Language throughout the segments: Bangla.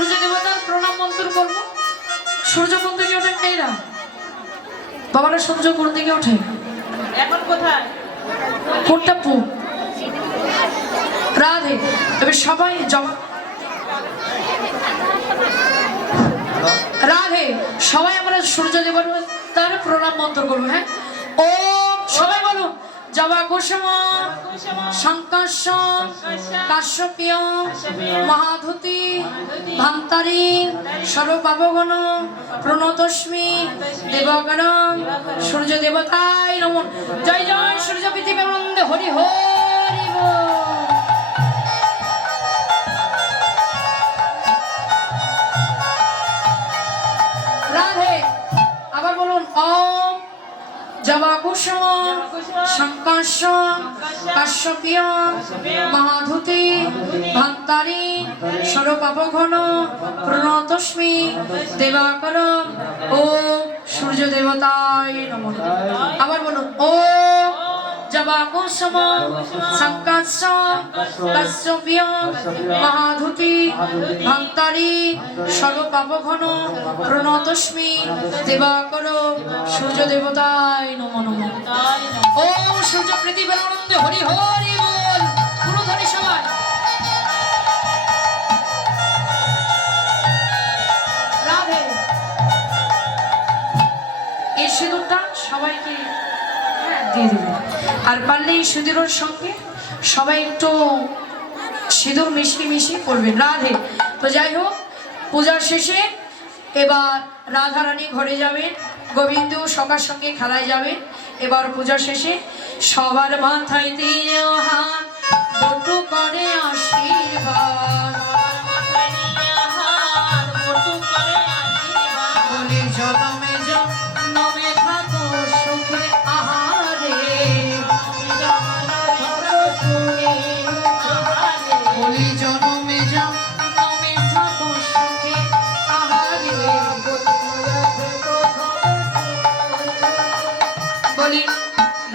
সূর্য দেবতার প্রণাম মন্ত্র করব। সূর্য কোন দিকে ওঠেন মেয়েরা বাবারা সূর্য কোন দিকে ওঠে? এখন কোথায়? কোনটা পু? রাধে তবে সবাই জমা রাধে সবাই আমরা সূর্য দেবতার প্রণাম মন্ত্র করব হ্যাঁ? ও সবাই জবা কুসুম শঙ্কর্ষণ কাশ্যপীয়, মহাধুতি, ভান্তারি, সর্বপাবগণ, প্রণতস্মি, দেবগণ, সূর্য দেবতায় নমন জয় জয় সূর্য পৃথিবী হরি হরি কুসুম শঙ্কর্ষণ কাশ্যপীয় মহাধুতি ভান্তারী সর্বপাপঘন প্রণতস্মি দেবাকর ও সূর্য দেবতায় নমঃ আবার বলুন ও জবা কুসুম শঙ্কর্ষণ কাশ্যপীয় মহাধুতি ভান্তারী সর্বপাপঘন প্রণতস্মি দেবাকর সূর্য দেবতায় নম নম। ও সূর্য প্রীতিবেলানন্দে হরি হরি বল। পুরো সিঁদুরটা সবাইকে হ্যাঁ, দিয়ে আর পারলে এই সিঁদুরের সঙ্গে সবাই একটু সিঁদুর মিশিয়ে মিশিয়ে করবেন। রাধে। তো যাই হোক পূজার শেষে এবার রাধারানী ঘরে যাবেন, গোবিন্দ সবার সঙ্গে খেলায় যাবেন। এবার পূজার শেষে সবার মাথায় দিয়ে হাত করে।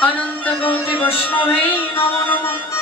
আনন্দ গৌরী বৈষ্ণবেই নম নমঃ